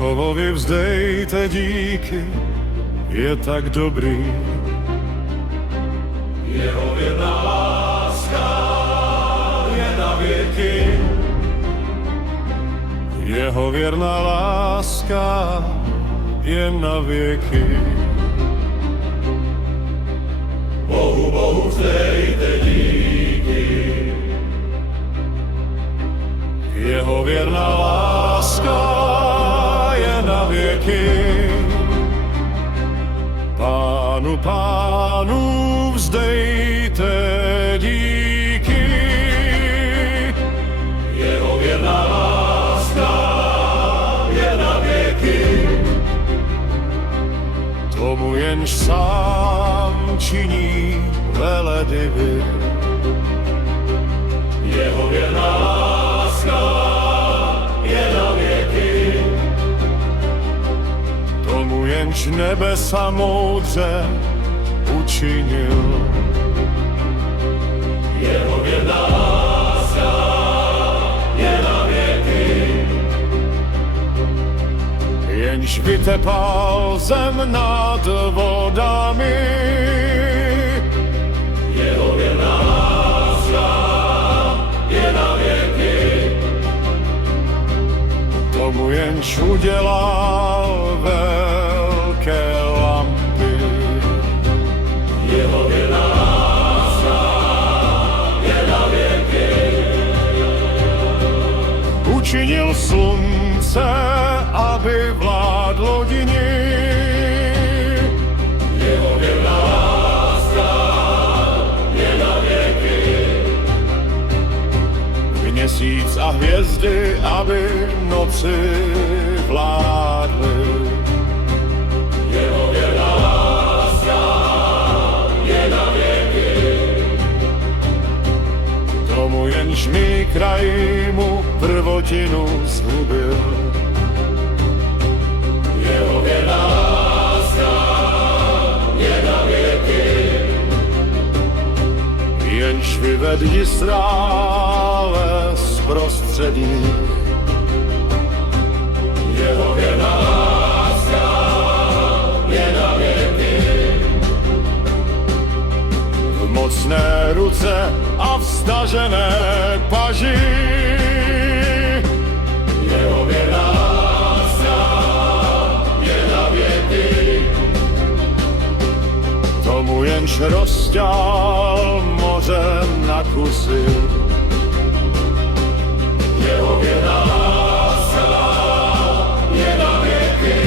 Jehovovi vzdejte díky, je tak dobrý. Jeho věrná láska je na věky. Jeho věrná láska je na věky. Bohu vzdejte díky. Jeho věrná láska je na věky. Pánu vzdejte díky. Jeho věrná láska je na věky. Tomu jenž sám činí veledivy. Jeho věrná láska je na věky. Tomu jenž nebesa moudře učinil. Jeho věrná láska je na věky. Jenž vytepal zem nad vodami. Jeho věrná láska je na věky. Tomu jenž udělal velké lampy. Jeho věrná láska je na věky. Učinil slunce, aby vládlo dni. Jeho věrná láska je na věky. Měsíc a hvězdy, aby noci vládly. Jeho věrná láska je na věky. Tomu jenž mi kraji mu prvotinu zhubil. Jeho věrná láska je na věky. Jenž vyved Izraele z prostředí. Jeho věrná láska je na věky. V mocné ruce a vstažené paži. Jeho věrná láska je na věky. Tomu jenž rozťal moře na kusy. Jeho věrná láska je na věky.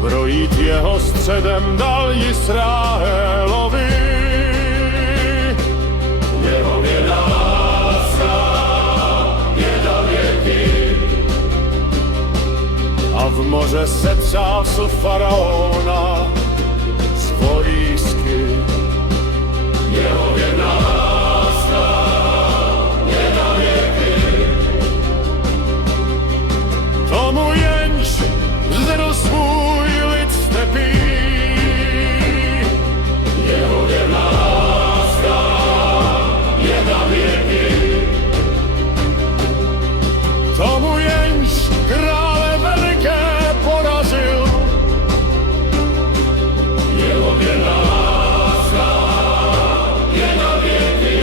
Projít jeho středem dal Izraelovi. Jeho věrná láska je na věky. A v moře se třásl faraona z vojsky. Jeho věrná láska je na věky. Tomu jenž zvedl svůj lid stepí. Jeho věrná láska je na věky. Tomu jenž krále veliké porazil. Jeho věrná láska je na věky.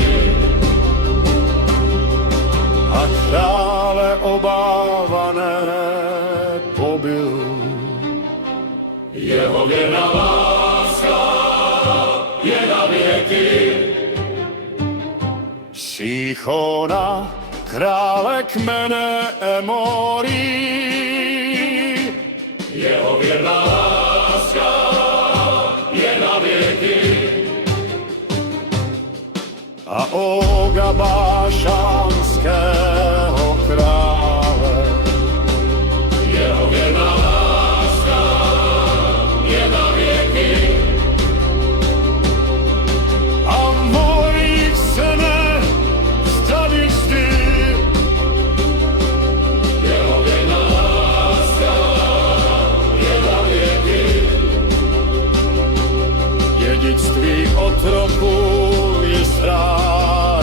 A krále obávané pobil. Jeho věrná láska je na věky. Síchona, krále kmene Emorí. Jeho věrná láska je na věky. A Oga Bášanského krále. Jeho věrná láska je na věky. A morích se ne stali vždy. Jeho věrná láska je na věky. Dědictví otroků Izraelovi.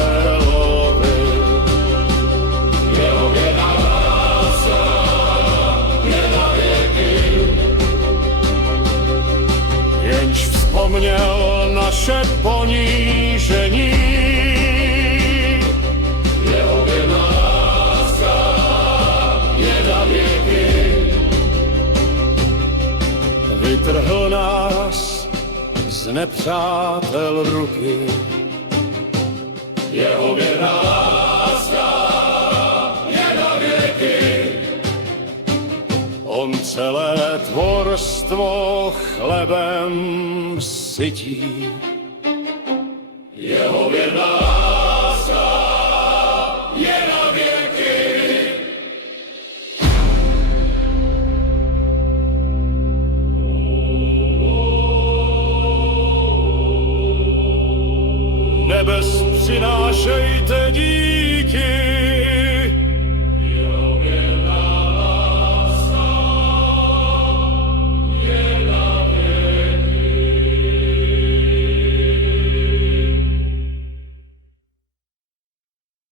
rozuměl naše ponížení. Jeho věrná láska je na věky. Vytrhl nás z nepřátel ruky. Jeho věrná láska je na věky. On celé tvorstvo chlebem sytí. Jeho věrná láska je na věky. Nebes přinášejte díky.